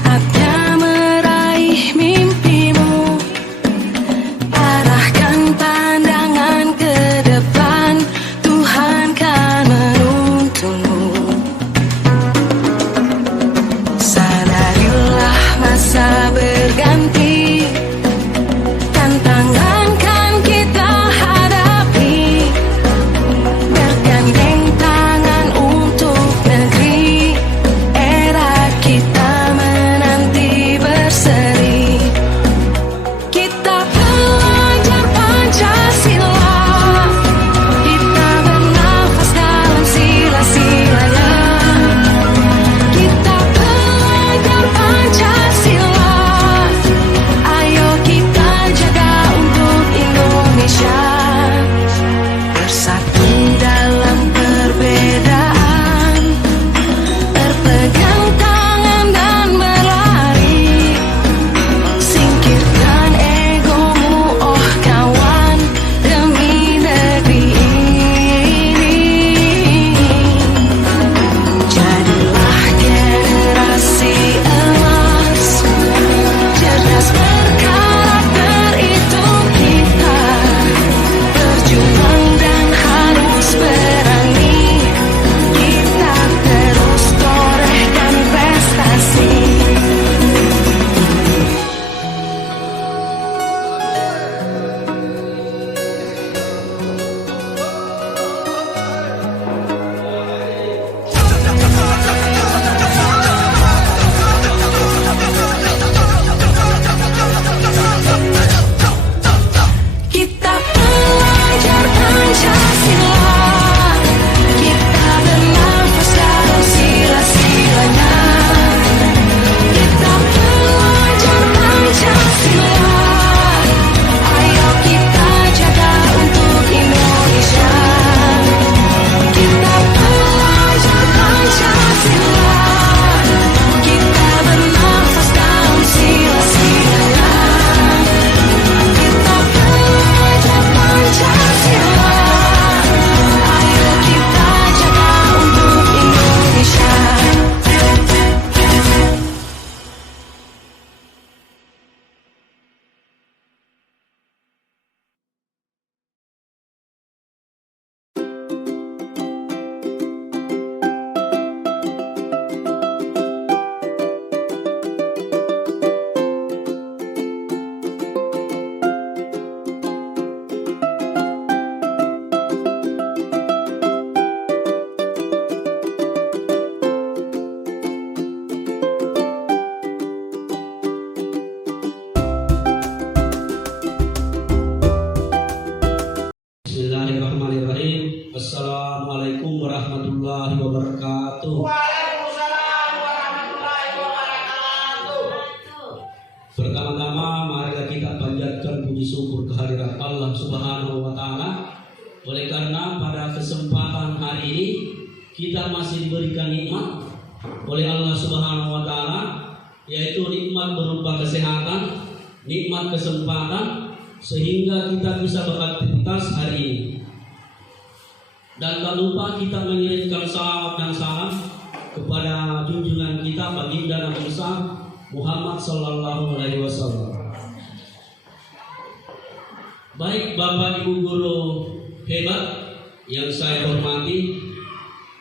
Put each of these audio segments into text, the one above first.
Saatnya meraih mimpimu, arahkan pandangan ke depan, Tuhan kan menuntunmu. Sadarilah masa berganti, tantangan kan kita hadapi, bergandeng tangan untuk negeri, era kita menanti berseri. Kita belajar Pancasila, kita bernafas dalam sila-silanya. Kita belajar Pancasila, ayo kita jaga untuk Indonesia. Bersatu dalam perbedaan, berpegang tangan dan berlari. Singkirkan egomu, oh kawan, demi negeri ini. Jadilah generasi emas, cerdas berkarakter itu kita. Berjuang dan harus berani, kita terus torehkan prestasi. Kita belajar Pancasila, kita bernafas dalam sila-silanya. Kita belajar Pancasila, ayo kita jaga untuk Indonesia. Kita belajar Pancasila, kita bernafas dalam sila-silanya. Kita belajar Pancasila, ayo kita jaga untuk Indonesia. Bismillahirrahmanirrahim. Assalamualaikum warahmatullahi wabarakatuh. Waalaikumsalam warahmatullahi wabarakatuh. Pertama-tama marilah kita panjatkan puji syukur kehadirat Allah Subhanahu wa taala. Oleh karena pada kesempatan hari ini kita masih diberikan nikmat oleh Allah Subhanahu wa taala, yaitu nikmat berupa kesehatan, nikmat kesempatan, sehingga kita bisa beraktivitas hari ini. Dan tak lupa kita mengirimkan salawat dan salam kepada junjungan kita baginda Nabi besar Muhammad sallallahu alaihi wasallam. Baik Bapak Ibu guru hebat yang saya hormati,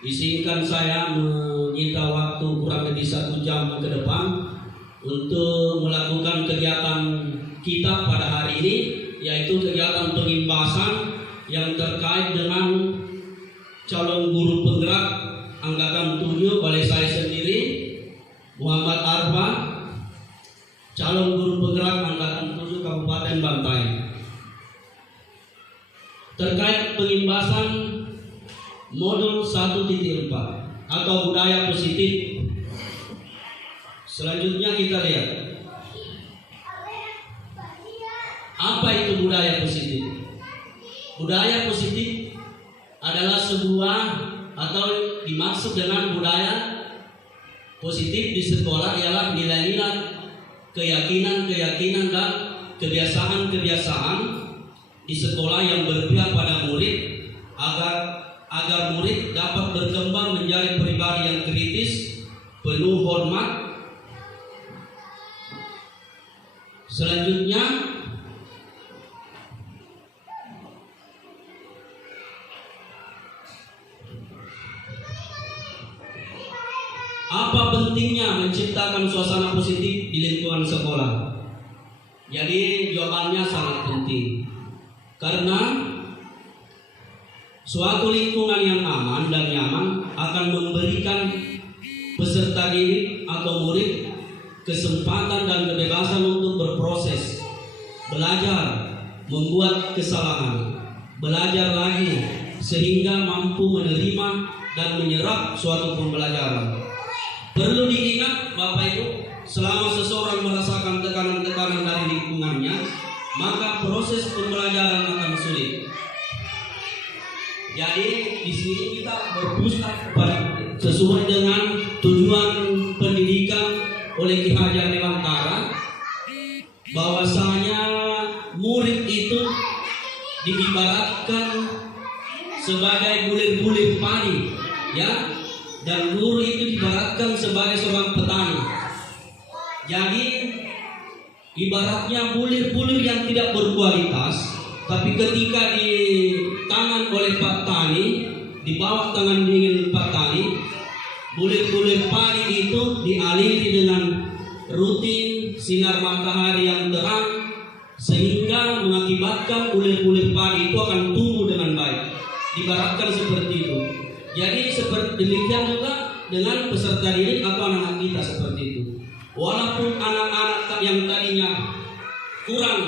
izinkan saya menyita waktu kurang lebih 1 jam ke depan untuk melakukan kegiatan kita pada hari ini, yaitu kegiatan pengimbasan yang terkait dengan calon guru penggerak angkatan 7 oleh saya sendiri Muhammad Arfa, calon guru penggerak angkatan 7 Kabupaten Bantaeng, terkait pengimbasan modul 1.4 atau budaya positif. Selanjutnya kita lihat apa itu budaya positif. Budaya positif adalah sebuah atau dimaksud dengan budaya positif di sekolah ialah nilai-nilai, keyakinan-keyakinan dan kebiasaan-kebiasaan di sekolah yang berpihak pada murid agar murid dapat berkembang menjadi pribadi yang kritis, penuh hormat Selanjutnya, apa pentingnya menciptakan suasana positif di lingkungan sekolah? Jadi jawabannya sangat penting. Karena suatu lingkungan yang aman dan nyaman akan memberikan peserta didik atau murid kesempatan dan kebebasan untuk berproses, belajar, membuat kesalahan, belajar lagi, sehingga mampu menerima dan menyerap suatu pembelajaran. Perlu diingat Bapak Ibu, selama seseorang merasakan tekanan-tekanan dari lingkungannya, maka proses pembelajaran akan sulit. Jadi di sini kita berpusat sesuai dengan tujuan pendidikan oleh Ki Hajar Dewantara, bahwasanya murid itu diibaratkan sebagai bulir-bulir padi, ya, dan guru itu diibaratkan sebagai seorang petani. Jadi ibaratnya bulir-bulir yang tidak berkualitas, tapi ketika ditanam oleh Pak Tani, di bawah tangan dingin Pak Tani, bulir-bulir padi itu dialiri dengan rutin sinar matahari yang terang, sehingga mengakibatkan bulir-bulir padi itu akan tumbuh dengan baik. Diibaratkan seperti itu. Jadi seperti demikian juga dengan peserta didik atau anak-anak kita seperti itu. Walaupun anak-anak yang tadinya kurang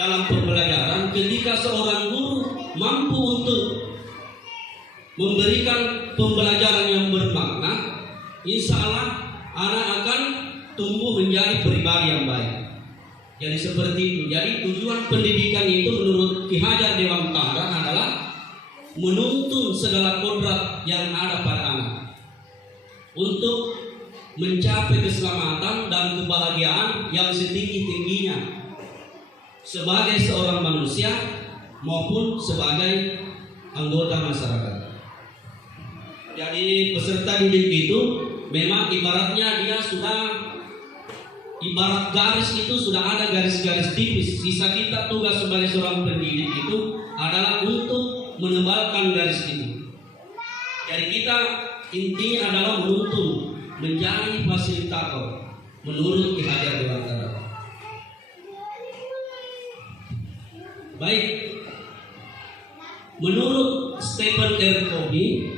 dalam pembelajaran, ketika seorang guru mampu untuk memberikan pembelajaran yang bermakna, insya Allah anak akan tumbuh menjadi pribadi yang baik. Jadi seperti itu. Jadi tujuan pendidikan itu menurut Ki Hajar Dewantara adalah menuntun segala kodrat yang ada pada anak untuk mencapai keselamatan dan kebahagiaan yang setinggi-tingginya sebagai seorang manusia maupun sebagai anggota masyarakat. Jadi peserta didik itu memang ibaratnya dia sudah, ibarat garis itu sudah ada garis-garis tipis. Sisa kita tugas sebagai seorang pendidik itu adalah untuk menebalkan garis itu. Jadi kita intinya adalah menuntun menjadi fasilitator menurut Ki Hajar Dewantara. Baik, menurut Stephen R. Covey,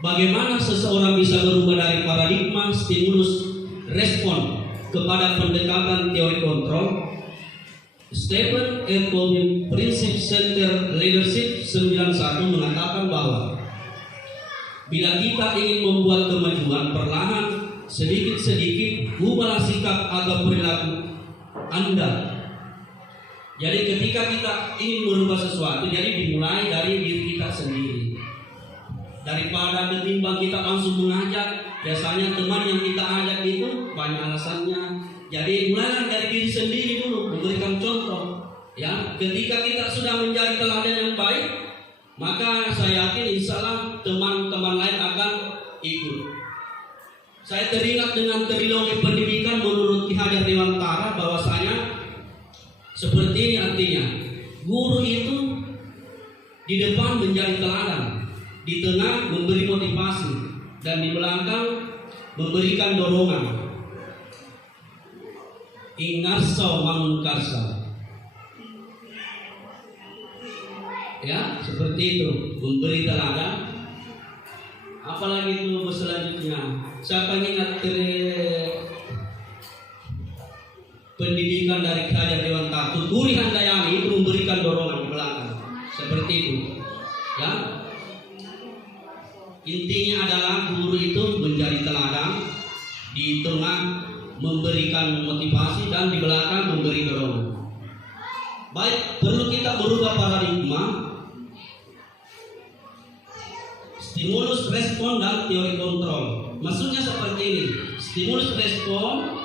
bagaimana seseorang bisa berubah dari paradigma stimulus respon kepada pendekatan teori kontrol? Stephen R. Covey Prinsip Center Leadership 91 mengatakan bahwa bila kita ingin membuat kemajuan perlahan, sedikit-sedikit ubahlah sikap atau perilaku Anda. Jadi ketika kita ingin merubah sesuatu, jadi dimulai dari diri kita sendiri. Daripada ketimbang kita langsung mengajak, biasanya teman yang kita ajak itu banyak alasannya. Jadi mulailah dari diri sendiri dulu, memberikan contoh. Ya, ketika kita sudah menjadi teladan yang baik, maka saya yakin insya Allah teman-teman lain akan ikut. Saya teringat dengan trilogi pendidikan menurut Ki Hajar Dewantara, bahwasanya seperti ini artinya, guru itu di depan menjadi teladan, di tengah memberi motivasi, dan di belakang memberikan dorongan. Ingarsa mangun karsa. Ya, seperti itu, memberi teladan. Apalagi itu selanjutnya, siapa yang ingat pendidikan dari Ki Hajar Dewantara, Tuturi Handayani itu memberikan dorongan di belakang, seperti itu. Ya, intinya adalah guru itu menjadi teladan, di tengah memberikan motivasi dan di belakang memberi dorongan. Baik, perlu kita berubah paradigma stimulus respon dan teori kontrol. Maksudnya seperti ini. Stimulus respon,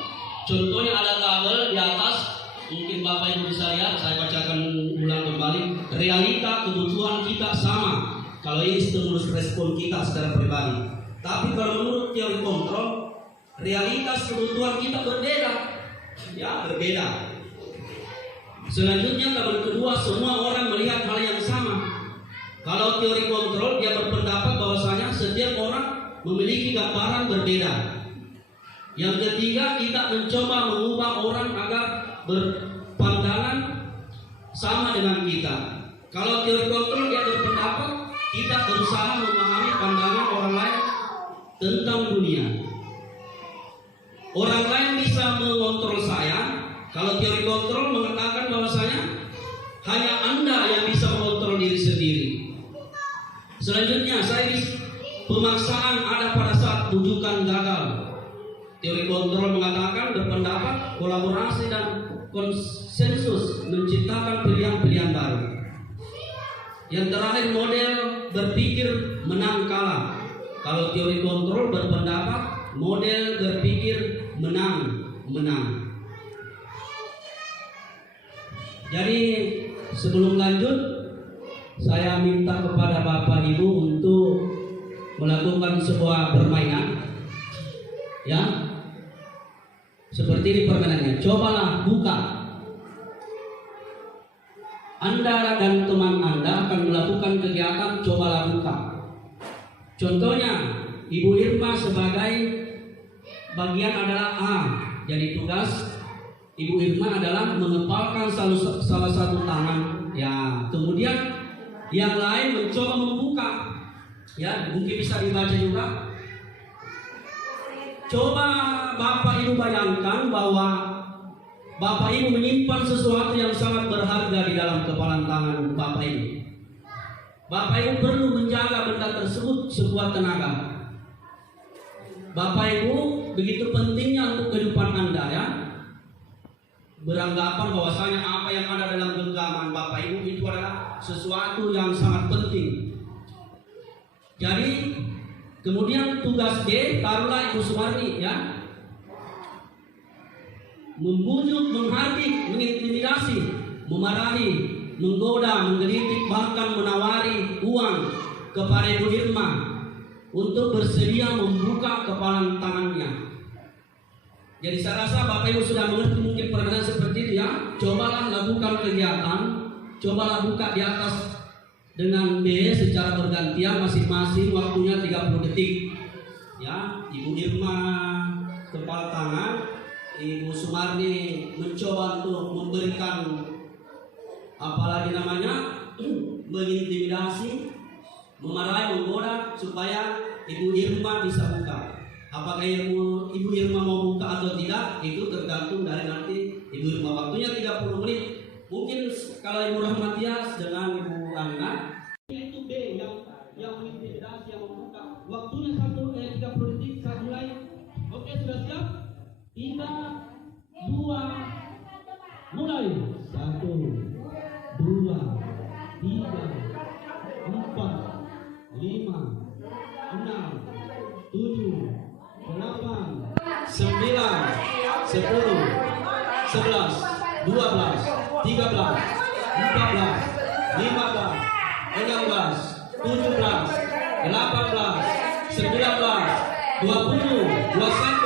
contohnya ada tabel di atas, mungkin Bapak Ibu bisa lihat, saya bacakan ulang kembali. Realita kebutuhan kita sama. Kalau ini stimulus respon kita secara pribadi. Tapi kalau menurut teori kontrol, realitas kebutuhan kita berbeda. ya berbeda. Selanjutnya tabel kedua, semua orang melihat hal yang sama. Kalau teori kontrol, dia berpendapat bahwasanya setiap orang memiliki gambaran berbeda. Yang ketiga, tidak mencoba mengubah orang agar berpandangan sama dengan kita. Kalau teori kontrol, dia berpendapat kita berusaha memahami pandangan orang lain tentang dunia. Orang lain bisa mengontrol saya. Kalau teori kontrol mengatakan bahwasanya hanya Anda yang bisa mengontrol diri sendiri. Selanjutnya, pemaksaan ada pada saat rujukan gagal. Teori kontrol mengatakan berpendapat kolaborasi dan konsensus menciptakan pilihan-pilihan baru. Yang terakhir, model berpikir menang kalah. Kalau teori kontrol berpendapat model berpikir menang. Jadi sebelum lanjut, saya minta kepada Bapak Ibu untuk melakukan sebuah permainan, ya, seperti ini permainannya. Cobalah buka. Anda dan teman Anda akan melakukan kegiatan cobalah buka. Contohnya, Ibu Irma sebagai bagian adalah A. Jadi tugas Ibu Irma adalah mengepalkan salah satu tangan, ya. Kemudian yang lain mencoba membuka, ya. Mungkin bisa dibaca juga. Coba Bapak Ibu bayangkan bahwa Bapak Ibu menyimpan sesuatu yang sangat berharga di dalam kepalan tangan Bapak Ibu. Bapak Ibu perlu menjaga benda tersebut sekuat tenaga. Bapak Ibu begitu pentingnya untuk kehidupan Anda, ya. Beranggapan bahwasanya apa yang ada dalam genggaman Bapak Ibu itu adalah sesuatu yang sangat penting. Jadi kemudian tugas B, taruhlah Ibu Sumarni, ya, membujuk, menghardik, mengintimidasi, memarahi, menggoda, menggelitik, bahkan menawari uang kepada Ibu Irma untuk bersedia membuka kepalan tangannya. Jadi saya rasa Bapak Ibu sudah mengerti mungkin permainan seperti itu, ya. Cobalah lakukan kegiatan, cobalah buka di atas dengan B secara bergantian, masing-masing waktunya 30 detik. Ya, Ibu Irma kepala tangan, Ibu Sumarni mencoba untuk memberikan apalagi namanya mengintimidasi, memarahi, menggoda supaya Ibu Irma bisa buka. Apakah Ibu Irma mau buka atau tidak, itu tergantung dari nanti Ibu Irma. Waktunya 30 menit. Mungkin kalau Ibu Rahmatias dengan Ibu Angga, itu B yang mengintimidasi, yang membuka. Waktunya 30 detik, saya mulai. Oke, sudah siap? 3, 2, mulai. 1, 2, 3, 4, 5, 6, 7, 8, 9, 10, 11, 12, 13, 14, 15, 16, 17, 18, 19, 20, 21,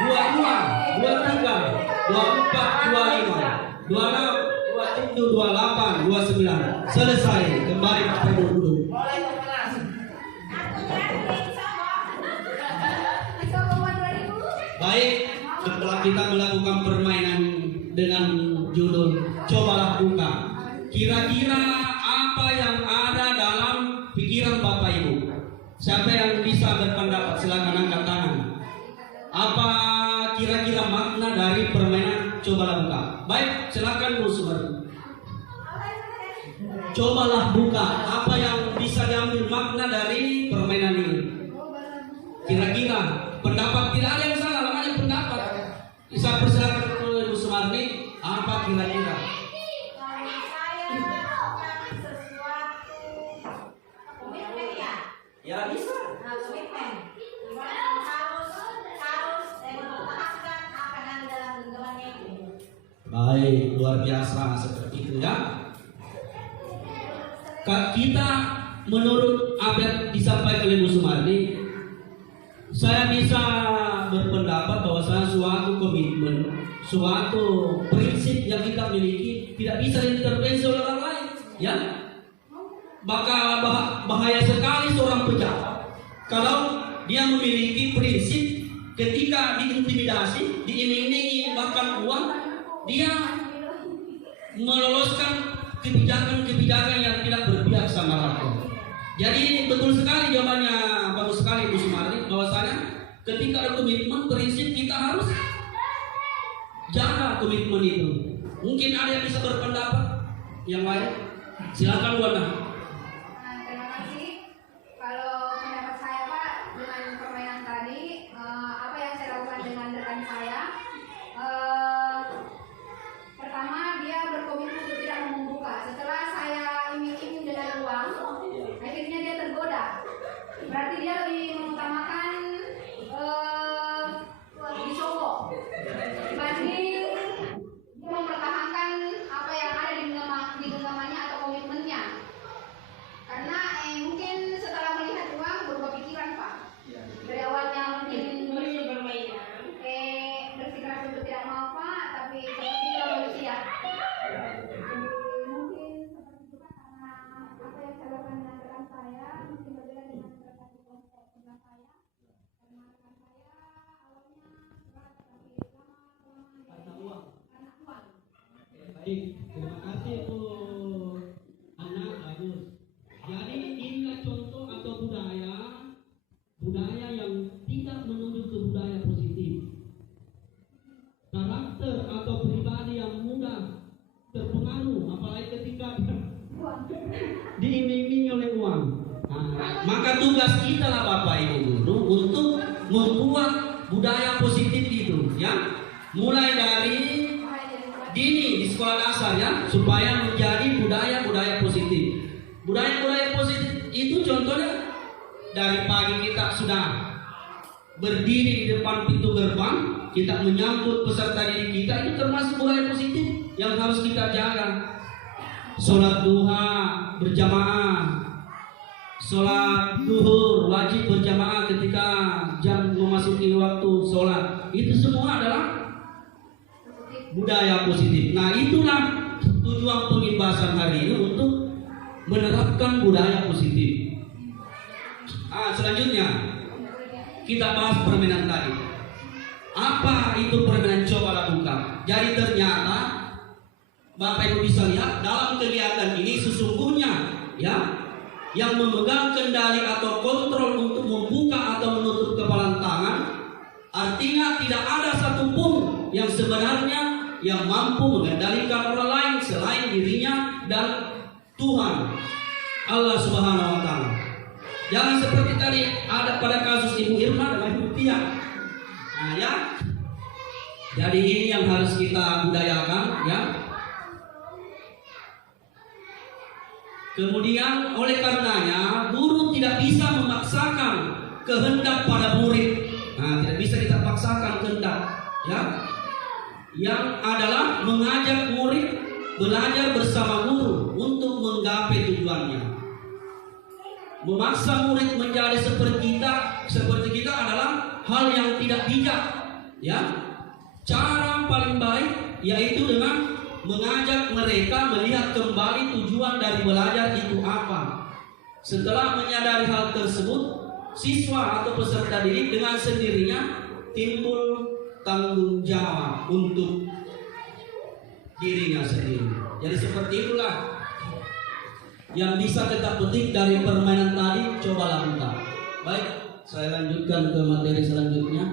22, 23, 24, 25, 26, 27, 28, 29. Selesai. Kembali Bapak Ibu duduk. Baik, setelah kita melakukan permainan dengan judul cobalah buka, kira-kira apa yang ada dalam pikiran Bapak Ibu? Siapa yang bisa berpendapat? Silakan angkat tangan. Apa kira-kira makna dari permainan cobalah buka? Baik, silakan Bu Sumarni. Cobalah buka, apa yang bisa diambil makna dari permainan ini? Kira-kira pendapat, tidak ada yang salah, namanya pendapat. Bisa persilakan ke Ibu Sumarni, apa kira-kira? Ya bisa. Baik, luar biasa seperti itu, ya. Kita menurut apa yang disampaikan oleh Ibu Sumarni, saya bisa berpendapat bahwa suatu komitmen, suatu prinsip yang kita miliki tidak bisa diintervensi oleh orang lain, ya. Maka bahaya sekali seorang pejabat kalau dia memiliki prinsip ketika diintimidasi, diiming-imingi bahkan uang, dia meloloskan kebijakan-kebijakan yang tidak berpihak sama rakyat. Jadi betul sekali jawabannya, bagus sekali Bu Sumardi, bahwasanya ketika ada komitmen prinsip kita harus jaga komitmen itu. Mungkin ada yang bisa berpendapat yang lain, silakan Bu Ana. Terima kasih. Kalau pendapat saya Pak dengan permainan tadi, apa yang saya lakukan dengan rekan saya, pertama dia berkomitmen untuk tidak membuka. Setelah saya iming-iming dengan uang, akhirnya dia tergoda. Berarti dia lebih mengutamakan disogok dibanding dia mempertahankan apa yang ada di genggamannya atau komitmennya. Karena mungkin setelah melihat uang berubah pikiran Pak. Dari awalnya mungkin bersikeras untuk tidak mau Pak, tapi seperti itu manusia. Mungkin seperti itu Pak, karena apa yang saya lakukan dengan rekan saya mungkin berbeda dengan rekan sebelah saya. Karena rekan saya awalnya berat tapi lama Karena uang. karena uang. Baik, terima kasih Bu Ana, bagus. Jadi inilah contoh atau budaya yang tidak menuju ke budaya positif. Karakter atau pribadi yang mudah terpengaruh, apalagi ketika diiming-imingi oleh uang. Nah, maka tugas kita lah Bapak Ibu Guru untuk membuat budaya positif itu, ya. Mulai dari dini di sekolah dasar, ya, supaya menjadi budaya-budaya positif. Budaya-budaya positif itu contohnya dari pagi kita sudah berdiri di depan pintu gerbang, kita menyambut peserta didik kita, itu termasuk budaya positif yang harus kita jaga. Sholat duha berjamaah, sholat duhur wajib berjamaah ketika jam memasuki waktu sholat, itu semua adalah budaya positif. Nah, itulah tujuan pembebasan hari ini, untuk menerapkan budaya positif. Selanjutnya kita bahas permainan tadi. Apa itu permainan? Coba lakukan. Jadi ternyata Bapak Ibu bisa lihat dalam kegiatan ini sesungguhnya, ya, yang memegang kendali atau kontrol untuk membuka atau menutup kepalan tangan, artinya tidak ada satupun yang sebenarnya yang mampu mengendalikan orang lain selain dirinya dan Tuhan Allah Subhanahu wa Ta'ala. Jangan seperti tadi ada pada kasus Ibu Irma dengan Ibu Tia. Nah, ya. Jadi ini yang harus kita budayakan, ya. Kemudian oleh karenanya guru tidak bisa memaksakan kehendak pada murid. Nah, tidak bisa kita paksakan kehendak, ya. Yang adalah mengajak murid belajar bersama guru untuk menggapai tujuannya. Memaksa murid menjadi seperti kita adalah hal yang tidak bijak, ya. Cara paling baik yaitu dengan mengajak mereka melihat kembali tujuan dari belajar itu apa. Setelah menyadari hal tersebut, siswa atau peserta didik dengan sendirinya timbul tanggung jawab untuk dirinya sendiri. Jadi seperti itulah yang bisa kita petik dari permainan tadi. Coba lakukan. Baik, saya lanjutkan ke materi selanjutnya.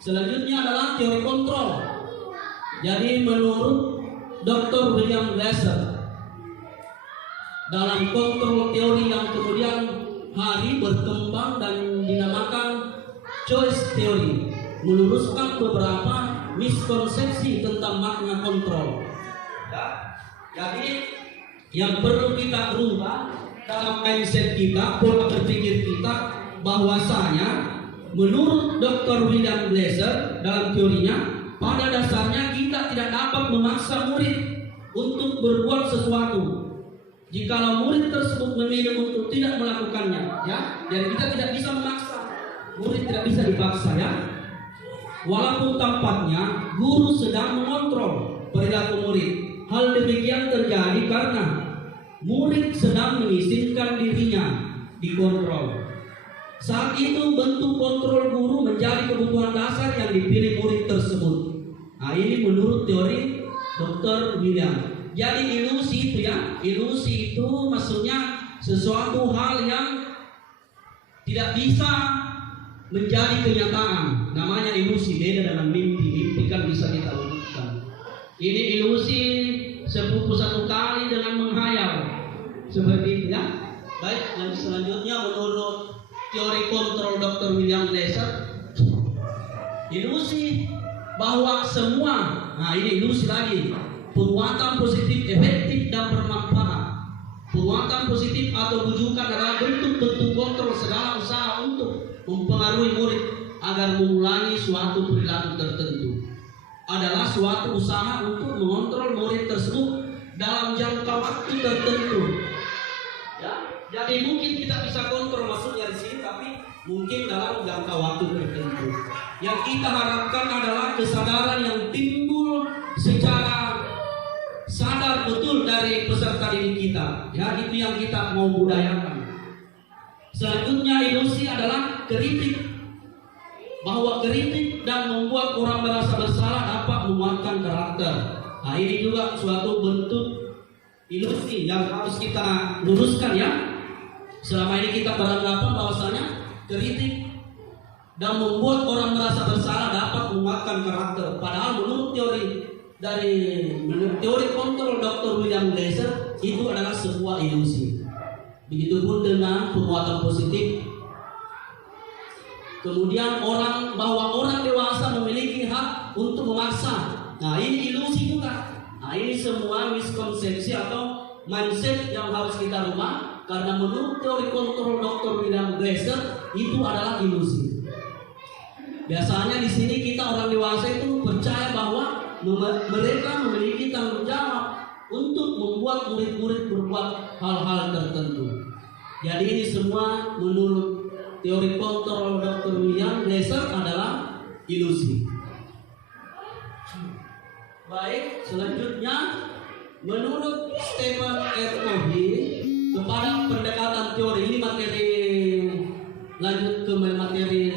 Selanjutnya adalah teori kontrol. Jadi menurut Dr. William Glasser, dalam kontrol teori yang kemudian hari berkembang dan dinamakan choice theory, meluruskan beberapa miskonsepsi tentang makna kontrol. Jadi yang perlu kita rubah dalam mindset kita, pola berpikir kita, bahwasanya menurut Dr. William Glasser dalam teorinya, pada dasarnya kita tidak dapat memaksa murid untuk berbuat sesuatu jikalau murid tersebut memilih untuk tidak melakukannya, ya. Jadi kita tidak bisa memaksa, murid tidak bisa dipaksa, ya. walaupun tampaknya guru sedang mengontrol perilaku murid. Hal demikian terjadi karena murid sedang mengizinkan dirinya dikontrol. Saat itu bentuk kontrol guru menjadi kebutuhan dasar yang dipilih murid tersebut. Nah, ini menurut teori Dr. William. Jadi ilusi itu ya, ilusi itu maksudnya sesuatu hal yang tidak bisa menjadi kenyataan. Namanya ilusi, beda dengan mimpi. Mimpi kan bisa kita wujudkan. Ini ilusi sepupu satu kali dengan menghayal. Seperti itu ya. Baik, yang selanjutnya menurut teori kontrol Dr. William Glasser, ilusi bahwa semua, nah ini ilusi lagi, penguatan positif efektif dan bermanfaat. Penguatan positif atau bujukan adalah bentuk-bentuk kontrol segala usaha untuk mempengaruhi murid agar mengulangi suatu perilaku tertentu. Adalah suatu usaha untuk mengontrol murid tersebut dalam jangka waktu tertentu. Ya, jadi mungkin kita bisa kontrol maksudnya di sini, tapi mungkin dalam jangka waktu tertentu. Yang kita harapkan adalah kesadaran yang timbul secara sadar betul dari peserta didik kita. Ya, itu yang kita mau budayakan. Selanjutnya ilusi adalah kritik, bahwa kritik dan membuat orang merasa bersalah dapat menguatkan karakter. Nah, ini juga suatu bentuk ilusi yang harus kita luruskan ya. Selama ini kita beranggapan bahwasanya kritik dan membuat orang merasa bersalah dapat menguatkan karakter. Padahal menurut teori kontrol Dr. William Glasser itu adalah sebuah ilusi. Begitupun dengan penguatan positif. Kemudian bahwa orang dewasa memiliki hak untuk memaksa. Nah, ini ilusi juga. Nah, ini semua miskonsepsi atau mindset yang harus kita rubah. Karena menurut teori kontrol Dr. William Glasser itu adalah ilusi. Biasanya di sini kita orang dewasa itu percaya bahwa mereka memiliki tanggung jawab untuk membuat murid-murid berbuat hal-hal tertentu. Jadi ini semua menurut teori kontrol Dr. William Glasser adalah ilusi. Baik, selanjutnya menurut Stephen R. Covey kepada pendekatan teori ini materi lanjut ke materi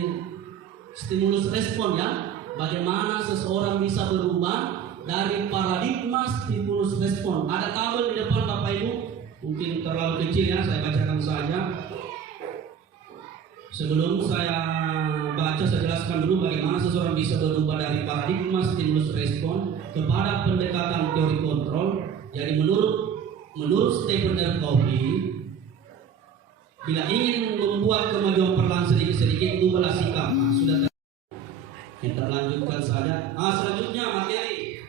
stimulus respon ya. Bagaimana seseorang bisa berubah dari paradigma stimulus respon. Ada tabel di depan Bapak Ibu, mungkin terlalu kecil ya, saya bacakan saja. Sebelum saya baca, saya jelaskan dulu bagaimana seseorang bisa berubah dari paradigma stimulus respon kepada pendekatan teori kontrol. Jadi menurut Stephen R. Covey, bila ingin membuat kemajuan perlahan sedikit-sedikit, ubahlah sikap. Nah, sudah kita lanjutkan saja. Selanjutnya materi.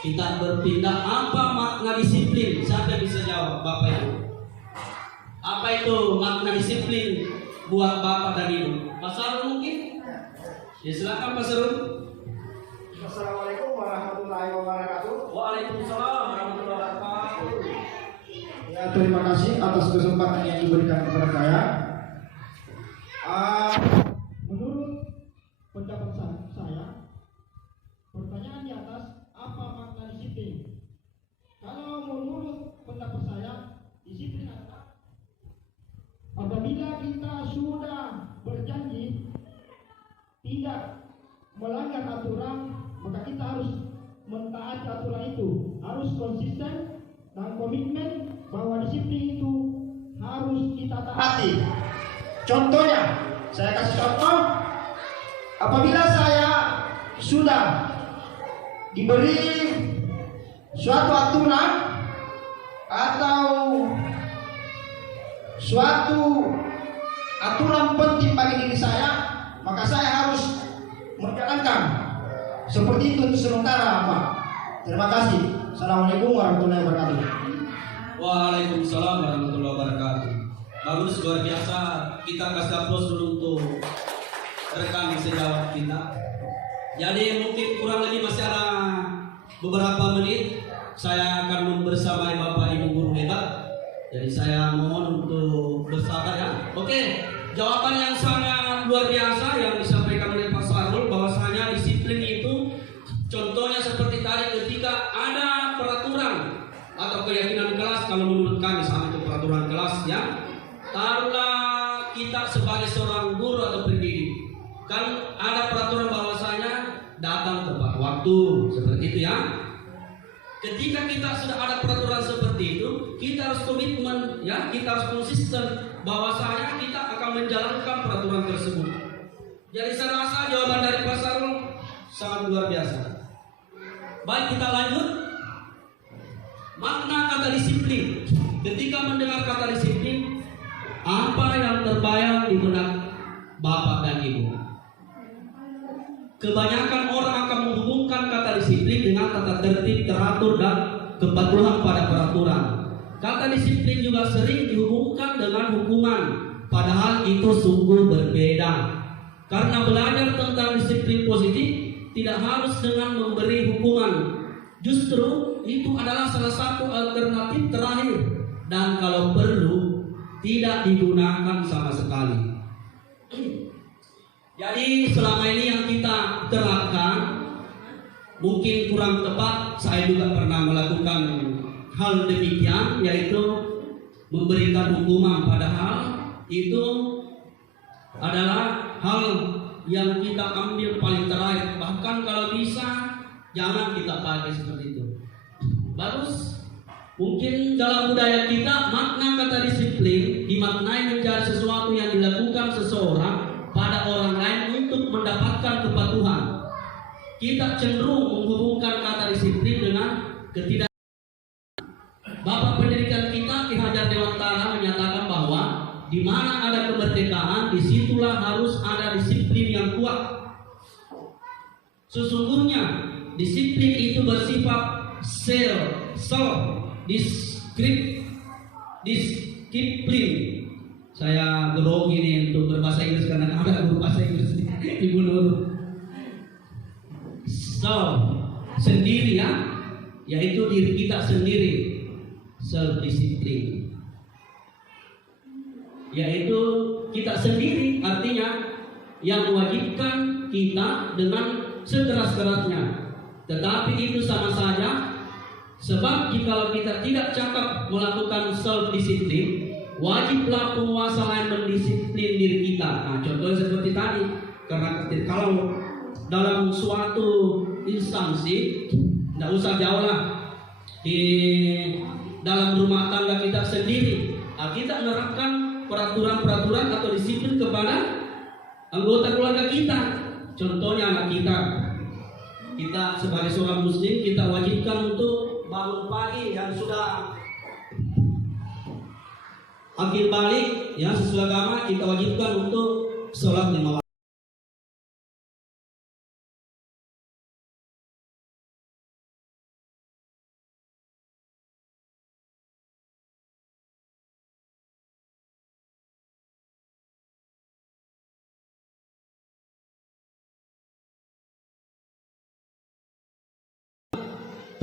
Kita berpindah. Apa makna disiplin? Siapa bisa jawab, Bapak Ibu? Apa itu makna disiplin buat Bapak dan Ibu? Pak Sarul mungkin? Ya silakan Pak Sarul. Assalamualaikum warahmatullahi wabarakatuh. Waalaikumsalam warahmatullahi wabarakatuh. Ya, terima kasih atas kesempatan yang diberikan kepada saya. Menurut pendapat saya, pertanyaan di atas apa makna disiplin? Kalau menurut pendapat saya, disiplin adalah apabila kita sudah berjanji tidak melanggar aturan, maka kita harus mentaati aturan itu, harus konsisten dan komitmen bahwa disiplin itu harus kita taati. Contohnya, saya kasih contoh, apabila saya sudah diberi suatu aturan atau suatu aturan penting bagi diri saya, maka saya harus menjalankan. Seperti itu untuk sementara, Pak. Terima kasih. Assalamualaikum warahmatullahi wabarakatuh. Waalaikumsalam warahmatullahi wabarakatuh. Bagus, luar biasa. Kita kasih aplaus dulu untuk rekan sejawat kita. Jadi mungkin kurang lebih masih ada beberapa menit. Saya akan membersamai Bapak Ibu guru hebat. Jadi saya mohon untuk bersabar ya. Oke, jawaban yang sangat luar biasa yang disampaikan oleh Pak Sarul bahwa kalau menurut kami sama itu peraturan kelas ya. Taruhlah kita sebagai seorang guru atau pendidik, kan ada peraturan bahwasanya datang tepat waktu seperti itu ya. Ketika kita sudah ada peraturan seperti itu, kita harus komitmen ya, kita harus konsisten bahwasanya kita akan menjalankan peraturan tersebut. Jadi saya rasa jawaban dari Pak Sarul sangat luar biasa. Baik, kita lanjut. Makna kata disiplin. Ketika mendengar kata disiplin, apa yang terbayang di benak Bapak dan Ibu? Kebanyakan orang akan menghubungkan kata disiplin dengan tata tertib, teratur, dan kepatuhan pada peraturan. Kata disiplin juga sering dihubungkan dengan hukuman, padahal itu sungguh berbeda. Karena belajar tentang disiplin positif tidak harus dengan memberi hukuman. Justru itu adalah salah satu alternatif terakhir, dan kalau perlu tidak digunakan sama sekali. Jadi selama ini yang kita terapkan mungkin kurang tepat. Saya juga pernah melakukan hal demikian, yaitu memberikan hukuman, padahal itu adalah hal yang kita ambil paling terakhir. Bahkan kalau bisa jangan kita pakai seperti itu. Bagus. Mungkin dalam budaya kita makna kata disiplin dimaknai menjadi sesuatu yang dilakukan seseorang pada orang lain untuk mendapatkan kepatuhan. Kita cenderung menghubungkan kata disiplin dengan ketidak. Bapak pendidikan kita Ki Hajar Dewantara menyatakan bahwa di mana ada kemerdekaan, disitulah harus ada disiplin yang kuat. Sesungguhnya disiplin itu bersifat disiplin. Saya grogi nih untuk berbahasa Inggris karena ada guru bahasa Inggris Ibu Nur. Sendiri ya, yaitu diri kita sendiri, self disiplin. Yaitu kita sendiri, artinya yang mewajibkan kita dengan sekeras-kerasnya. Tetapi itu sama saja. Sebab jika kita tidak cakap melakukan self-disiplin, wajiblah penguasa lain mendisiplin diri kita. Nah, contohnya seperti tadi. Karena kalau dalam suatu instansi, tidak usah jauh lah, di dalam rumah tangga kita sendiri, kita menerapkan peraturan-peraturan atau disiplin kepada anggota keluarga kita. Contohnya anak kita. Kita sebagai seorang muslim, kita wajibkan untuk bangun pagi yang sudah akil balik ya sesuai agama, kita wajibkan untuk sholat 5 waktu.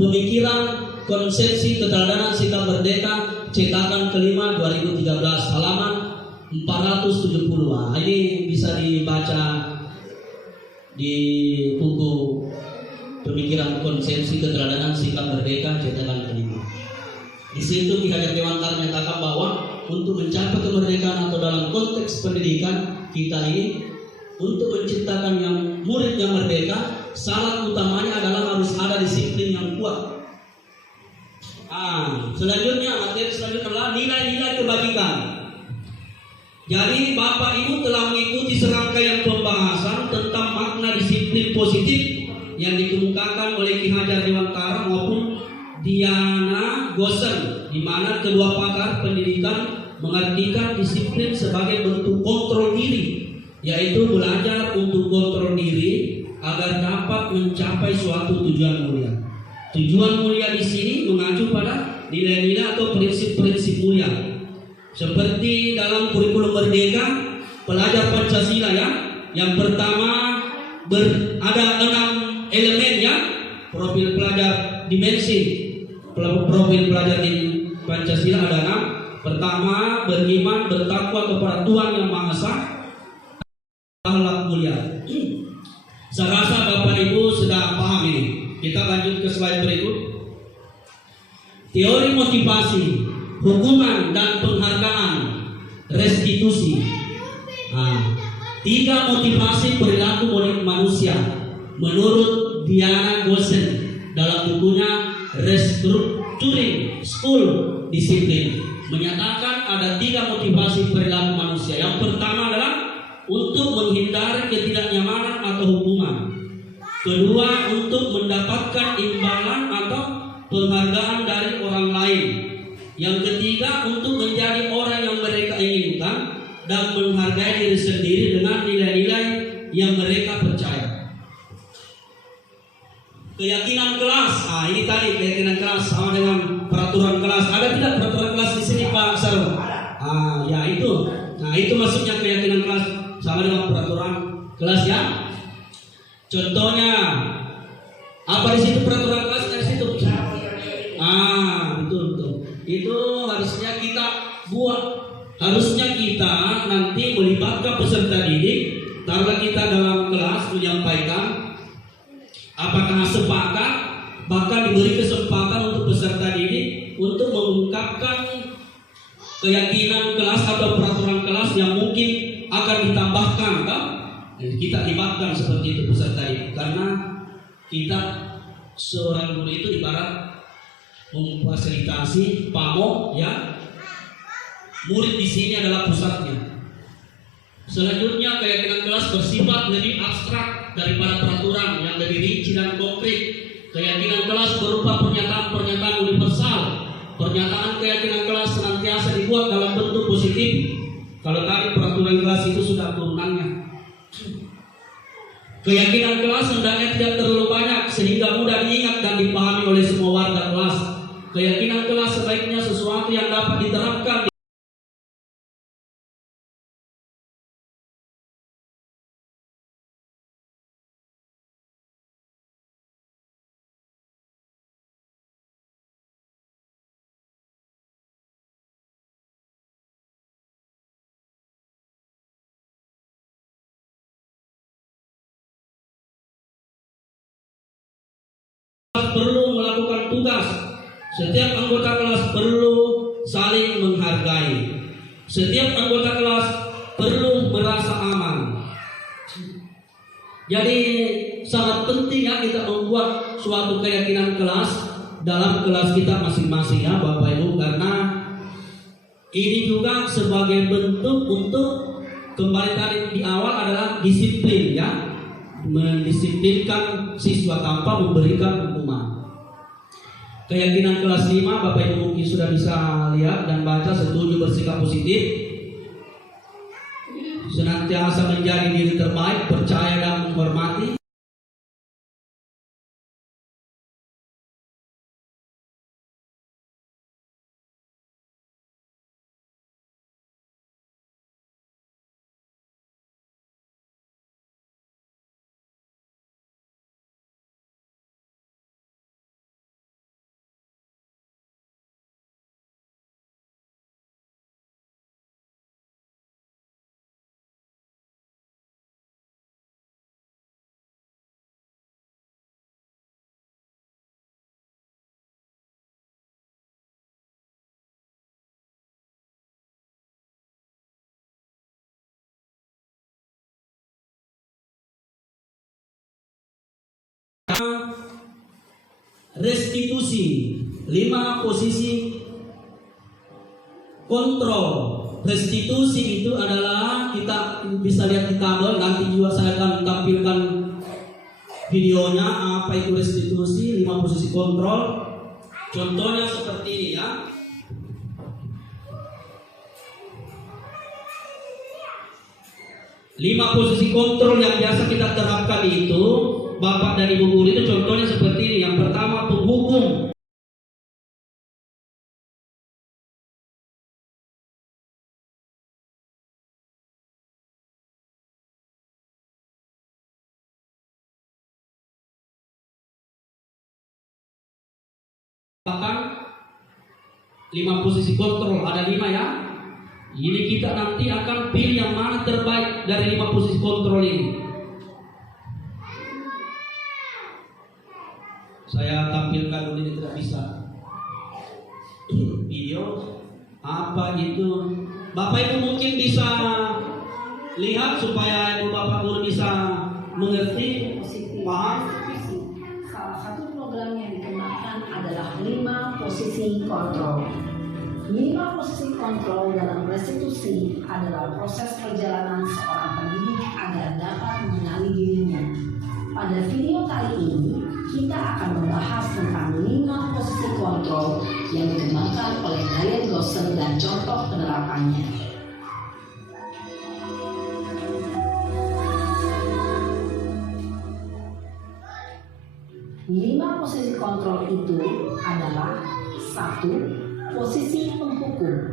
Pemikiran Konsepsi Keteladanan Sikap Merdeka cetakan kelima 2013 halaman 470. Ini bisa dibaca di buku Pemikiran Konsepsi Keteladanan Sikap Merdeka cetakan kelima. Di situ Ki Hajar Dewantara menyatakan bahwa untuk mencapai kemerdekaan atau dalam konteks pendidikan kita ini, untuk menciptakan yang murid yang merdeka, syarat utamanya adalah harus ada disiplin yang kuat. Selanjutnya, materi selanjutnya adalah nilai-nilai kebajikan. Jadi Bapak Ibu telah mengikuti serangkaian pembahasan tentang makna disiplin positif yang dikemukakan oleh Ki Hajar Dewantara maupun Diana Gosen, di mana kedua pakar pendidikan mengartikan disiplin sebagai bentuk kontrol diri, yaitu belajar untuk kontrol diri agar dapat mencapai suatu tujuan mulia. Tujuan mulia di sini mengacu pada nilai-nilai atau prinsip-prinsip mulia. Seperti dalam kurikulum Merdeka, pelajar Pancasila ya. Yang pertama ada 6 elemen ya. Profil pelajar dimensi. Profil pelajar di Pancasila ada 6. Pertama, beriman, bertakwa kepada Tuhan Yang Maha Esa, akhlak mulia. Saya rasa Bapak Ibu sudah paham ini. Kita lanjut ke slide berikut. Teori motivasi. hukuman dan penghargaan, restitusi. Nah, 3 motivasi perilaku manusia menurut Diana Gosen dalam bukunya Restructuring School Discipline menyatakan ada 3 motivasi perilaku manusia. Yang pertama adalah untuk menghindari ketidaknyamanan atau hukuman. Kedua, untuk mendapatkan imbalan atau penghargaan dari orang lain. Yang ketiga, untuk menjadi orang yang mereka inginkan dan menghargai diri sendiri dengan nilai-nilai yang mereka percaya. Keyakinan kelas, ini tadi keyakinan kelas sama dengan peraturan kelas. Ada tidak peraturan kelas di sini Pak Sarul? Ya itu. Nah itu maksudnya keyakinan kelas sama dengan peraturan kelas ya. Contohnya apa di situ peraturan kelas dari situ? Betul. Itu harusnya kita buat. Harusnya kita nanti melibatkan peserta didik. Taruhlah kita dalam kelas menyampaikan, apakah sepakat, bahkan diberi kesempatan untuk peserta didik untuk mengungkapkan keyakinan kelas atau peraturan kelas yang mungkin akan ditambahkan kan? Kita libatkan seperti itu peserta didik, karena kita seorang guru itu ibarat memfasilitasi pamong ya. Murid di sini adalah pusatnya. Selanjutnya keyakinan kelas bersifat lebih abstrak daripada peraturan yang lebih rinci dan konkret. Keyakinan kelas berupa pernyataan-pernyataan universal. Pernyataan keyakinan kelas senantiasa dibuat dalam bentuk positif. Kalau tadi peraturan kelas itu sudah turunannya. Keyakinan kelas hendaknya tidak terlalu banyak sehingga mudah diingat dan dipahami oleh semua warga kelas. Keyakinan kelas sebaiknya sesuatu yang dapat diterapkan perlu melakukan tugas. Setiap anggota kelas perlu saling menghargai. Setiap anggota kelas perlu merasa aman. Jadi sangat penting ya kita membuat suatu keyakinan kelas dalam kelas kita masing-masing ya Bapak Ibu, karena ini juga sebagai bentuk untuk kembali tadi di awal adalah disiplin ya. Mendisiplinkan siswa tanpa memberikan hukuman. Keyakinan kelas 5 Bapak Ibu mungkin sudah bisa lihat dan baca. Setuju bersikap positif, senantiasa menjadi diri terbaik, percaya dan menghormati. Restitusi, 5 posisi kontrol. Restitusi itu adalah, kita bisa lihat di tabel, nanti juga saya akan tampilkan videonya apa itu restitusi, 5 posisi kontrol. Contohnya seperti ini ya. Lima posisi kontrol yang biasa kita terapkan itu, Bapak dan Ibu guru itu contohnya seperti ini. Yang pertama, penghukum. Bahkan 5 posisi kontrol, ada 5 ya. Ini kita nanti akan pilih yang mana terbaik dari 5 posisi kontrol ini. Saya tampilkan dulu, ini tidak bisa video. Apa itu? Bapak Ibu mungkin bisa lihat supaya Ibu Bapak Guru bisa mengerti, paham? Salah satu program yang dikembangkan adalah 5 posisi kontrol. 5 posisi kontrol dalam restitusi adalah proses perjalanan seorang pendidik agar dapat mengenali dirinya. Pada video kali ini, kita akan membahas tentang 5 posisi kontrol yang dikembangkan oleh Diane Gosser dan contoh penerapannya. Lima posisi kontrol itu adalah 1. Posisi penghukum,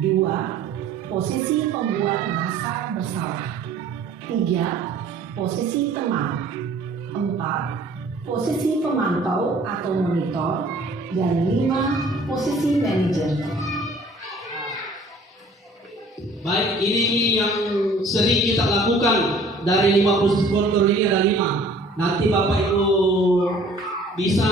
2. Posisi pembuat merasa bersalah, 3. Posisi teman, 4. Posisi pemantau atau monitor, dan 5. Posisi manajer. Baik, ini yang sering kita lakukan. Dari 5 posisi kontrol ini ada 5. Nanti Bapak Ibu bisa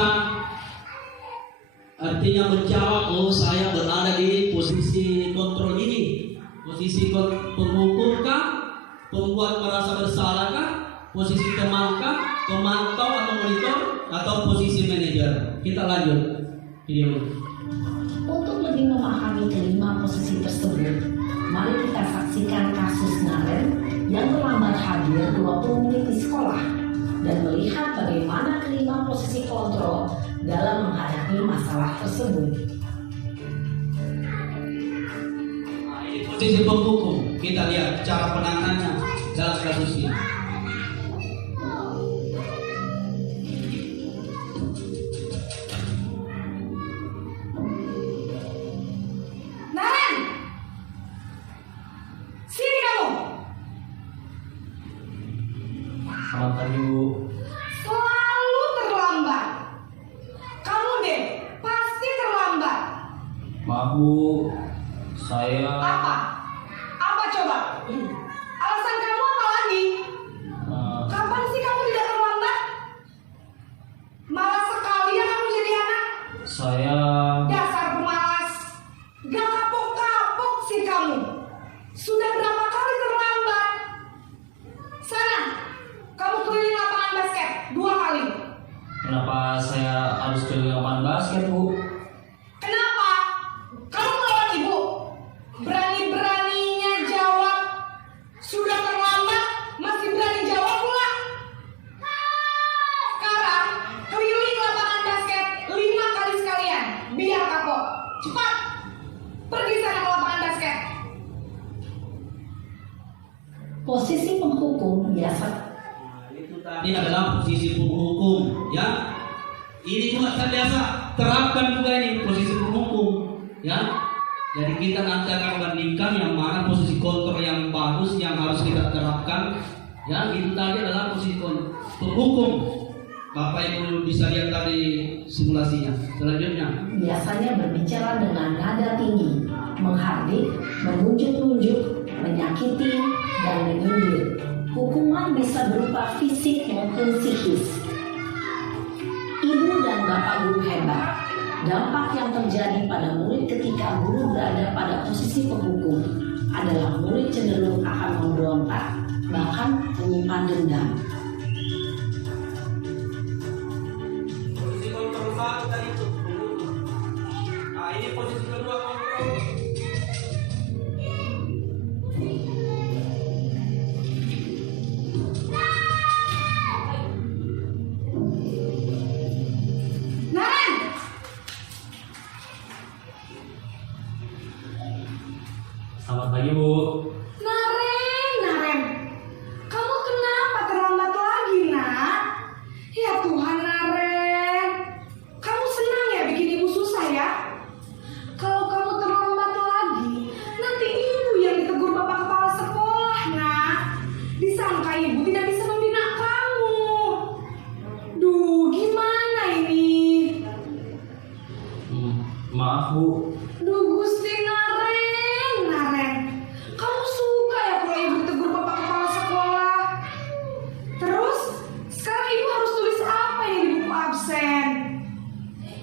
artinya menjawab, oh saya berada di posisi kontrol ini, posisi penghukum kah, pembuat merasa bersalah kah, posisi teman kah, pemantau atau monitor, atau posisi manajer. Kita lanjut video. Untuk lebih memahami kelima posisi tersebut, mari kita saksikan kasus Naren yang terlambat hadir 20 menit di sekolah dan melihat bagaimana kelima posisi kontrol dalam menghadapi masalah tersebut. Nah, ini posisi penghukum. Kita lihat cara penanganannya dalam kasus ini. Naren, sini kamu. Selamat pagi Bu. Selalu terlambat. Kamu deh, pasti terlambat. Maaf Bu, saya Apa? Apa coba? Alasan kamu apa lagi? Kapan sih kamu tidak terlambat? Malas sekali ya kamu jadi anak. saya Dasar pemalas. Gak kapok-kapok sih kamu. Sudah berapa kali terlambat? Sana, kamu keliling lapangan basket 2 kali. kenapa saya harus keliling lapangan basket Bu? Kenapa? Kamu melawan ibu. Berani-beraninya jawab. Sudah terlambat, masih berani jawab pula. Sekarang, keliling lapangan basket 5 kali sekalian. Biar kapok. Cepat. Pergi sana ke lapangan basket. Posisi penghukum biasa Itu tadi adalah posisi penghukum, ya. Ini juga kita biasa terapkan juga ini posisi penghukum, ya. Jadi kita nanti akan bandingkan yang mana posisi kontrol yang bagus yang harus kita terapkan, ya. Itu tadi adalah posisi penghukum. Bapak Ibu bisa lihat tadi simulasinya. Selanjutnya, biasanya berbicara dengan nada tinggi, menghardik, menunjuk-nunjuk, menyakiti, dan menyindir. Hukuman bisa berupa fisik maupun psikis. Ibu dan bapak guru hebat. Dampak yang terjadi pada murid ketika guru berada pada posisi penghukum adalah murid cenderung akan memberontak, bahkan menyimpan dendam. posisi kontrol satu tadi itu penghukum. Nah, ini posisi kedua kontrol. Naren, Selamat pagi Bu. Naren, kamu kenapa terlambat lagi, nak? Ya Tuhan, Naren, kamu senang ya bikin ibu susah ya? Kalau kamu terlambat lagi, nanti ibu yang ditegur bapak kepala sekolah, nak. Disangka ibu tidak bisa membina kamu. Duh, gimana ini? Maaf Bu. Duh Gusti Naren, kamu suka ya kalau ibu tegur bapak kepala sekolah? Terus, sekarang ibu harus tulis apa yang di buku absen?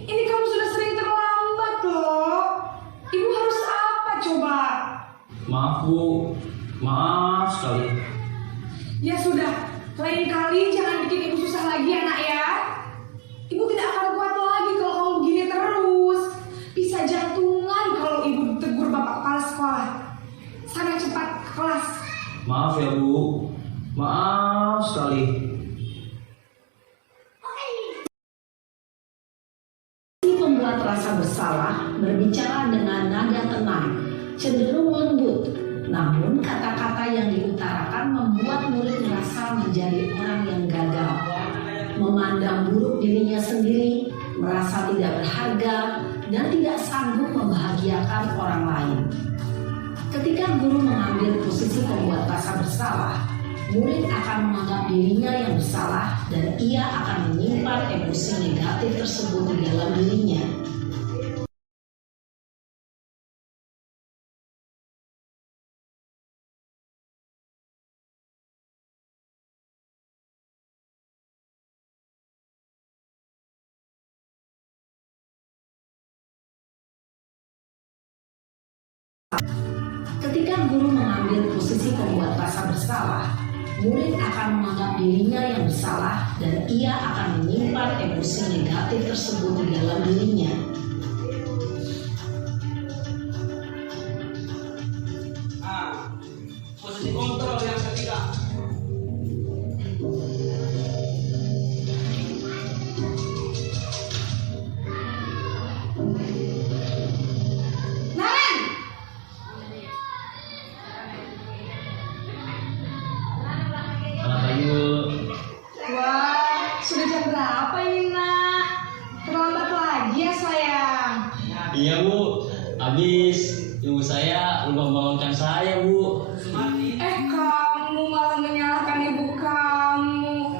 Ini kamu sudah sering terlambat loh. Ibu harus Maaf Bu, maaf sekali. Ya sudah, lain kali jangan bikin ibu susah lagi ya nak ya. Ibu tidak akan kuat lagi kalau kamu begini terus. Bisa jantungan kalau ibu tegur bapak kepala sekolah. Sana cepat ke kelas. Maaf ya Bu, maaf sekali. Si pembuat rasa bersalah berbicara dengan nada tenang, cenderung lembut. Namun kata-kata yang diutarakan membuat murid merasa menjadi orang yang gagal, memandang buruk dirinya sendiri, merasa tidak berharga, dan tidak sanggup membahagiakan orang lain. Ketika guru mengambil posisi pembuat rasa bersalah, murid akan menganggap dirinya yang bersalah dan ia akan menyimpan emosi negatif tersebut di dalam dirinya. Ketika guru mengambil posisi pembuat rasa bersalah, murid akan menganggap dirinya yang bersalah dan ia akan menyimpan emosi negatif tersebut di dalam dirinya. Posisi kontrol yang ketiga. Naren! Selamat pagi Bu. Wah, sudah jam berapa ini nak? Terlambat lagi ya sayang. Iya Bu, habis ibu saya lupa membangunkan saya Bu. Kamu malah menyalahkan ibu kamu.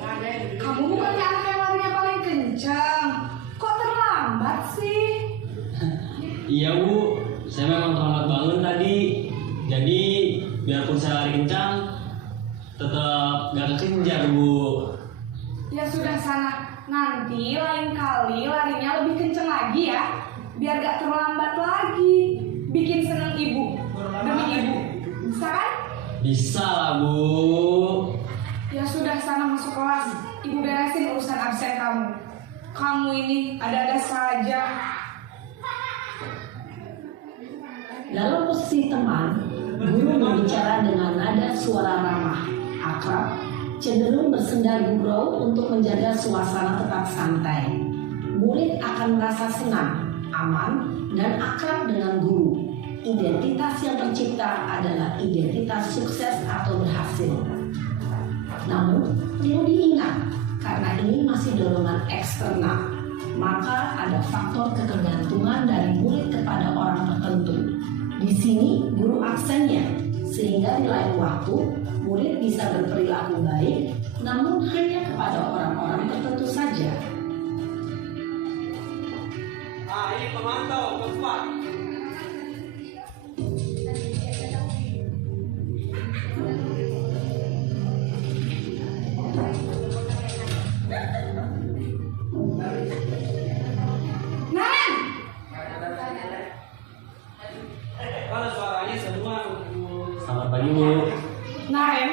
Kamu bukannya anak yang larinya paling kencang. Kok terlambat sih? Iya Bu, saya memang terlambat bangun tadi. Jadi biarpun saya lari kencang, tetap gak kekejar Bu. Ya sudah sana. Nanti lain kali larinya lebih kencang lagi ya. Biar gak terlambat lagi. Bikin seneng ibu. Demi ibu. Bisa kan? Bisa lah Bu. Ya sudah sana masuk kelas. Ibu beresin urusan absen kamu. Kamu ini ada-ada saja. Dalam posisi teman, guru berbicara dengan nada suara ramah, akrab, cenderung bersenda gurau untuk menjaga suasana tetap santai. Murid akan merasa senang, aman, dan akrab dengan guru. Identitas yang tercipta adalah identitas sukses atau berhasil. Namun, perlu diingat, karena ini masih dorongan eksternal, maka ada faktor ketergantungan dari murid kepada orang tertentu. Di sini guru aksennya, sehingga di lain waktu murid bisa berperilaku baik, namun hanya kepada orang-orang tertentu saja. Ini pemantau keempat. Naren! Kalau suaranya semua. Selamat pagi Bu. Naren,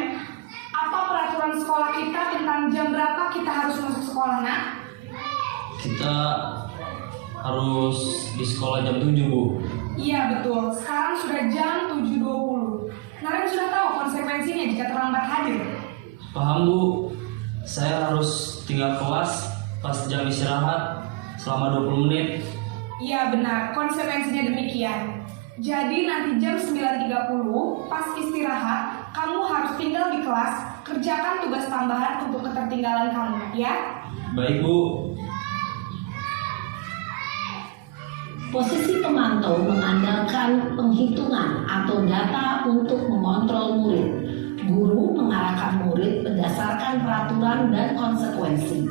apa peraturan sekolah kita tentang jam berapa kita harus masuk sekolah, nak? Kita harus di sekolah jam 7 Bu. Iya betul, sekarang sudah jam 7.20. Naren sudah tahu konsekuensinya jika terlambat hadir. Paham Bu. Saya harus tinggal kelas pas jam istirahat selama 20 menit. Iya benar, konsekuensinya demikian. Jadi nanti jam 9.30 pas istirahat, kamu harus tinggal di kelas, kerjakan tugas tambahan untuk ketertinggalan kamu, ya? Baik Bu. Posisi pemantau mengandalkan penghitungan atau data untuk mengontrol murid. Guru mengarahkan murid berdasarkan peraturan dan konsekuensi.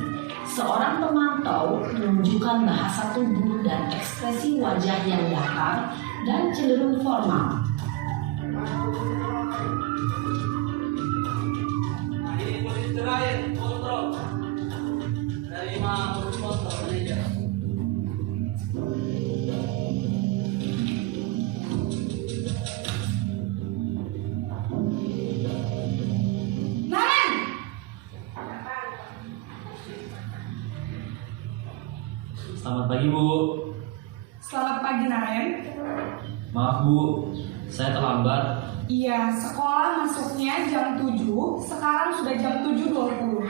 Seorang pemantau menunjukkan bahasa tubuh dan ekspresi wajah yang datar dan cenderung formal. Ini posisi terakhir kontrol dari posisi kontrol manajer. Selamat pagi, Bu. Selamat pagi Naren. Maaf, Bu. Saya terlambat. Iya, sekolah masuknya jam 7, sekarang sudah jam 7.20.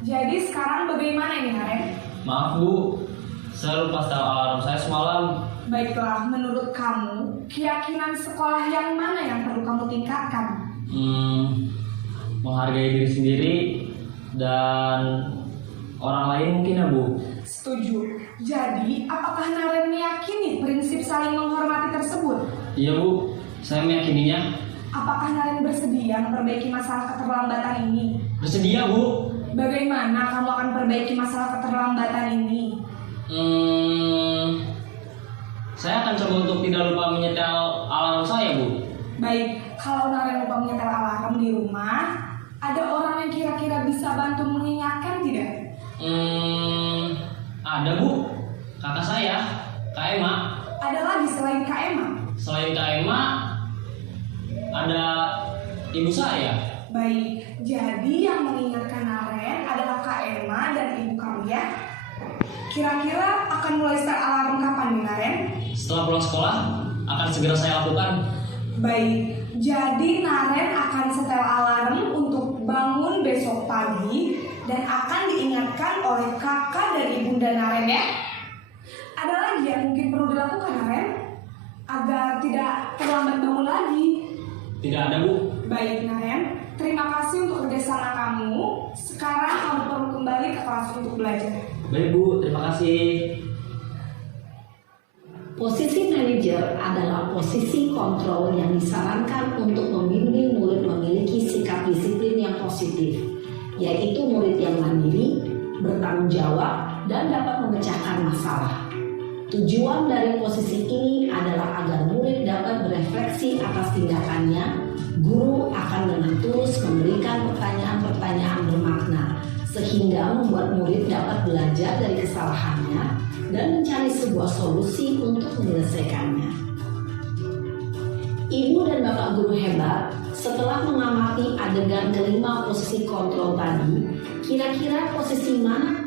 Jadi sekarang bagaimana ini Naren? Maaf, Bu. Saya lupa setel alarm saya semalam. Baiklah, menurut kamu, keyakinan sekolah yang mana yang perlu kamu tingkatkan? Menghargai diri sendiri dan orang lain mungkin ya, Bu. Setuju. Jadi, apakah Naren meyakini prinsip saling menghormati tersebut? Iya, Bu. Saya meyakininya. Apakah Naren bersedia memperbaiki masalah keterlambatan ini? Bersedia, Bu. Bagaimana kamu akan perbaiki masalah keterlambatan ini? Saya akan coba untuk tidak lupa menyetel alarm saya, Bu. Baik, kalau Naren lupa menyetel alarm di rumah, ada orang yang kira-kira bisa bantu mengingatkan tidak? Ada, Bu. Kakak saya, Kak Emma. Ada lagi selain Kak Emma? Selain Kak Emma, ada ibu saya. Baik, jadi yang mengingatkan Naren adalah Kak Emma dan ibu kamu ya? Kira-kira akan mulai start alarm kapan nih Naren? Setelah pulang sekolah, akan segera saya lakukan. Baik, jadi Naren akan setel alarm untuk bangun besok pagi dan akan diingatkan oleh kakak dan ibunda Naren ya. Ada lagi yang mungkin perlu dilakukan Naren agar tidak terlambat bangun lagi. Tidak ada, Bu. Baik Naren, terima kasih untuk kerjasama kamu. Sekarang kamu perlu kembali ke kelas untuk belajar. Baik, Bu. Terima kasih. Posisi manajer adalah posisi kontrol yang disarankan untuk membimbing murid memiliki sikap disiplin yang positif, yaitu murid yang mandiri, bertanggung jawab, dan dapat memecahkan masalah. Tujuan dari posisi ini adalah agar murid dapat berefleksi atas tindakannya. Guru akan dengan tulus memberikan pertanyaan-pertanyaan bermakna, sehingga membuat murid dapat belajar dari kesalahannya dan mencari sebuah solusi untuk menyelesaikannya. Ibu dan Bapak guru hebat, setelah mengamati adegan kelima posisi kontrol tadi, kira-kira posisi mana?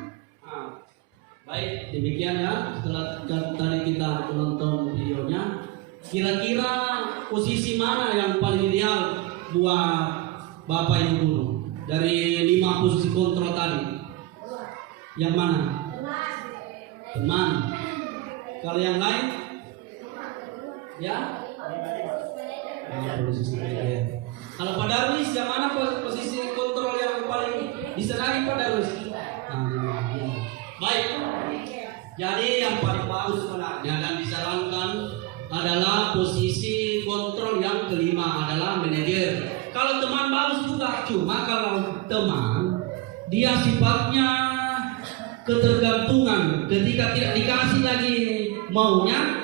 Baik, demikian ya. Setelah tadi kita menonton videonya, kira-kira posisi mana yang paling ideal buat Bapak Ibu guru dari 5 posisi kontrol tadi? Yang mana? Teman. Kalau yang lain? Ya? Kalau Pak Darwis, yang mana posisi kontrol yang paling disenangi Pak Darwis? Baik. Jadi yang paling bagus sebenarnya dan disarankan adalah posisi kontrol yang kelima adalah manajer. Kalau teman bagus juga, cuma kalau teman dia sifatnya ketergantungan, ketika tidak dikasih lagi maunya,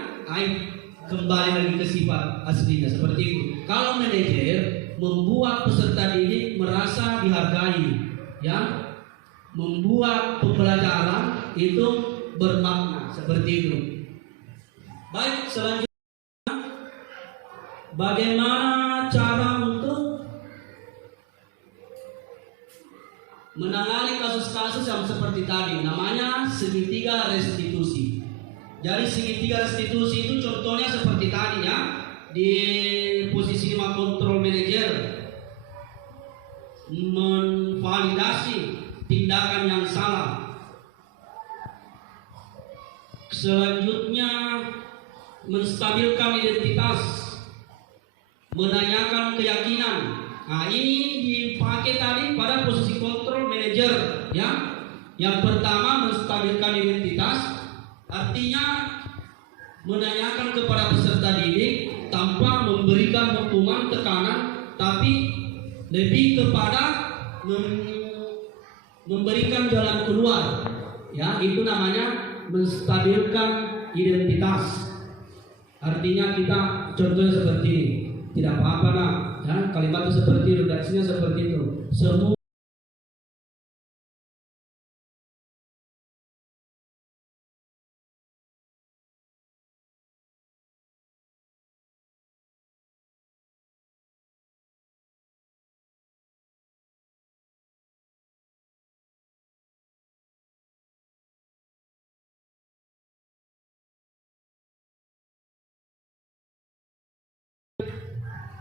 kembali lagi ke sifat aslinya seperti itu. Kalau manajer membuat peserta didik merasa dihargai, ya, membuat pembelajaran itu bermakna seperti itu. Baik, selanjutnya bagaimana cara untuk menangani kasus-kasus yang seperti tadi, namanya segitiga restitusi. Jadi segitiga restitusi itu contohnya seperti tadi ya, di posisi 5 kontrol manajer menvalidasi tindakan yang salah. Selanjutnya menstabilkan identitas, menanyakan keyakinan. Nah, ini dipakai tadi pada posisi kontrol manajer ya. Yang pertama menstabilkan identitas, artinya menanyakan kepada peserta didik tanpa memberikan hukuman tekanan, tapi lebih kepada memberikan jalan keluar. Ya, itu namanya menstabilkan identitas. Artinya kita contohnya seperti ini. Tidak apa-apa nak, ya, kalimatnya seperti itu, redaksinya seperti itu. Semua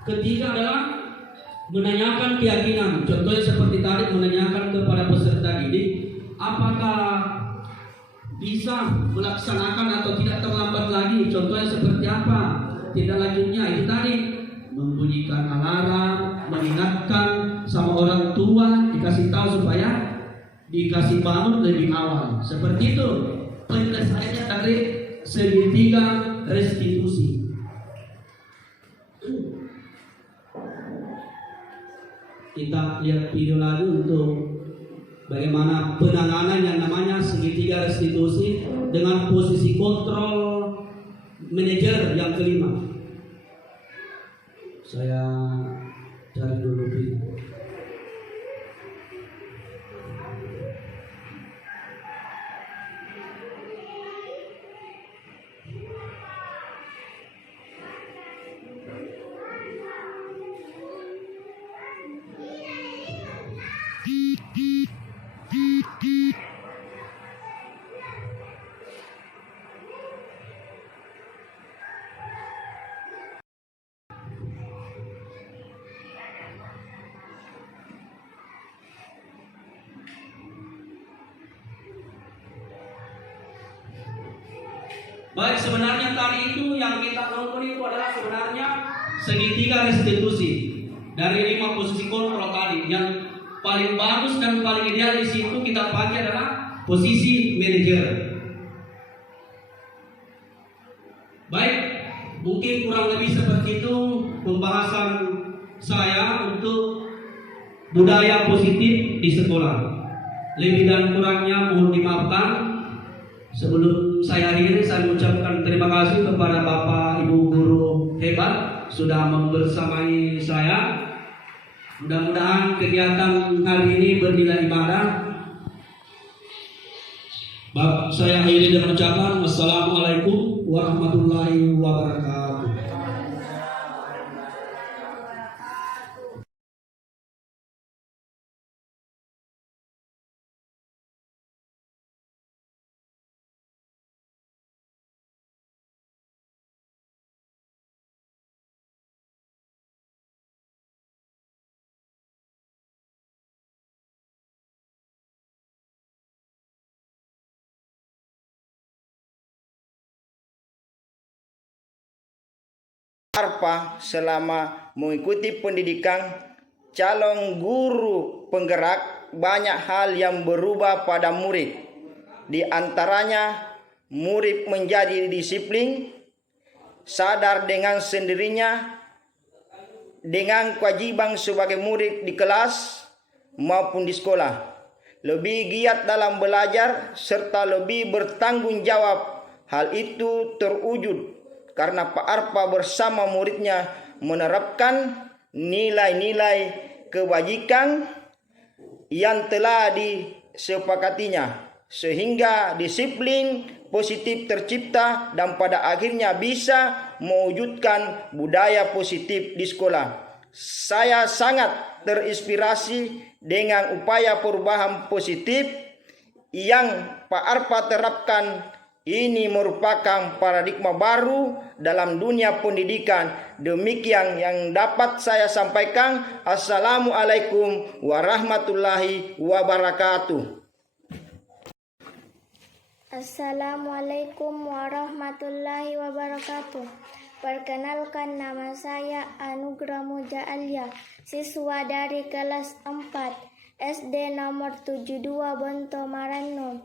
Ketiga adalah menanyakan keyakinan. Contohnya seperti tadi menanyakan kepada peserta didik, apakah bisa melaksanakan atau tidak terlambat lagi. Contohnya seperti apa? Tidak lanjutnya itu tadi membunyikan alarm, mengingatkan sama orang tua, dikasih tahu supaya dikasih bangun lebih awal. Seperti itu penjelasannya dari segitiga restitusi. Kita lihat video lagi untuk bagaimana penanganan yang namanya segitiga restitusi dengan posisi kontrol manajer yang kelima. Saya cari dulu video. Baik, sebenarnya tadi itu yang kita nonton itu adalah sebenarnya segitiga restitusi dari 5 posisi kontrol tadi. Yang paling bagus dan paling ideal di situ kita pakai adalah posisi manajer. Baik, mungkin kurang lebih seperti itu pembahasan saya untuk budaya positif di sekolah. Lebih dan kurangnya mohon dimaafkan. Sebelum saya akhiri, saya mengucapkan terima kasih kepada Bapak Ibu guru hebat sudah membersamai saya. Mudah-mudahan kegiatan hari ini bernilai ibadah. Saya akhiri dengan ucapan Assalamualaikum warahmatullahi wabarakatuh. ARPA selama mengikuti pendidikan calon guru penggerak banyak hal yang berubah pada murid. Di antaranya murid menjadi disiplin, sadar dengan sendirinya dengan kewajiban sebagai murid di kelas maupun di sekolah, lebih giat dalam belajar serta lebih bertanggung jawab. Hal itu terwujud karena Pak Arpa bersama muridnya menerapkan nilai-nilai kebajikan yang telah disepakatinya, sehingga disiplin positif tercipta dan pada akhirnya bisa mewujudkan budaya positif di sekolah. Saya sangat terinspirasi dengan upaya perubahan positif yang Pak Arpa terapkan. Ini merupakan paradigma baru dalam dunia pendidikan. Demikian yang dapat saya sampaikan. Assalamualaikum warahmatullahi wabarakatuh. Assalamualaikum warahmatullahi wabarakatuh. Perkenalkan, nama saya Anugrah Muja Alia, siswa dari kelas 4 SD nomor 72 Bonto Marannon.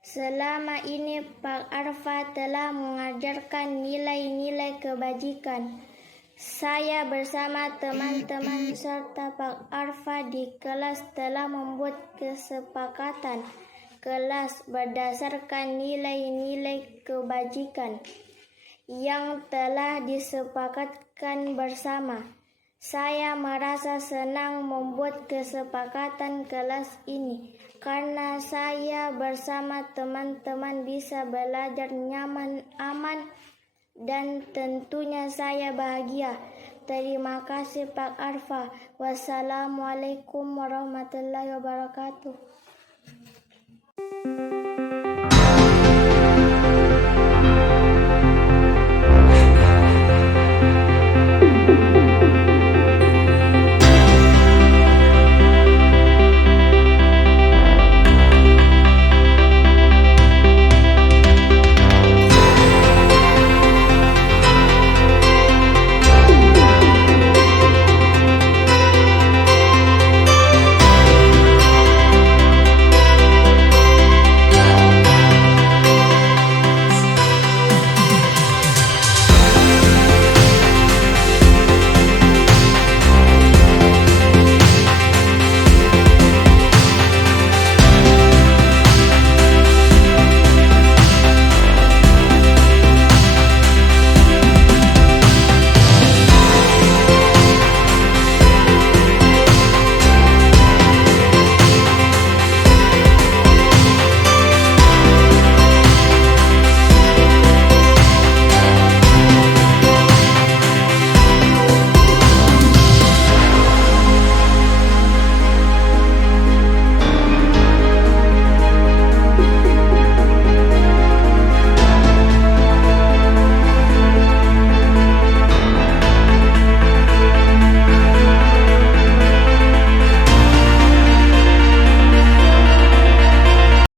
Selama ini Pak Arfa telah mengajarkan nilai-nilai kebajikan. Saya bersama teman-teman serta Pak Arfa di kelas telah membuat kesepakatan kelas berdasarkan nilai-nilai kebajikan yang telah disepakatkan bersama. Saya merasa senang membuat kesepakatan kelas ini karena saya bersama teman-teman bisa belajar nyaman, aman, dan tentunya saya bahagia. Terima kasih Pak Arfa. Wassalamualaikum warahmatullahi wabarakatuh.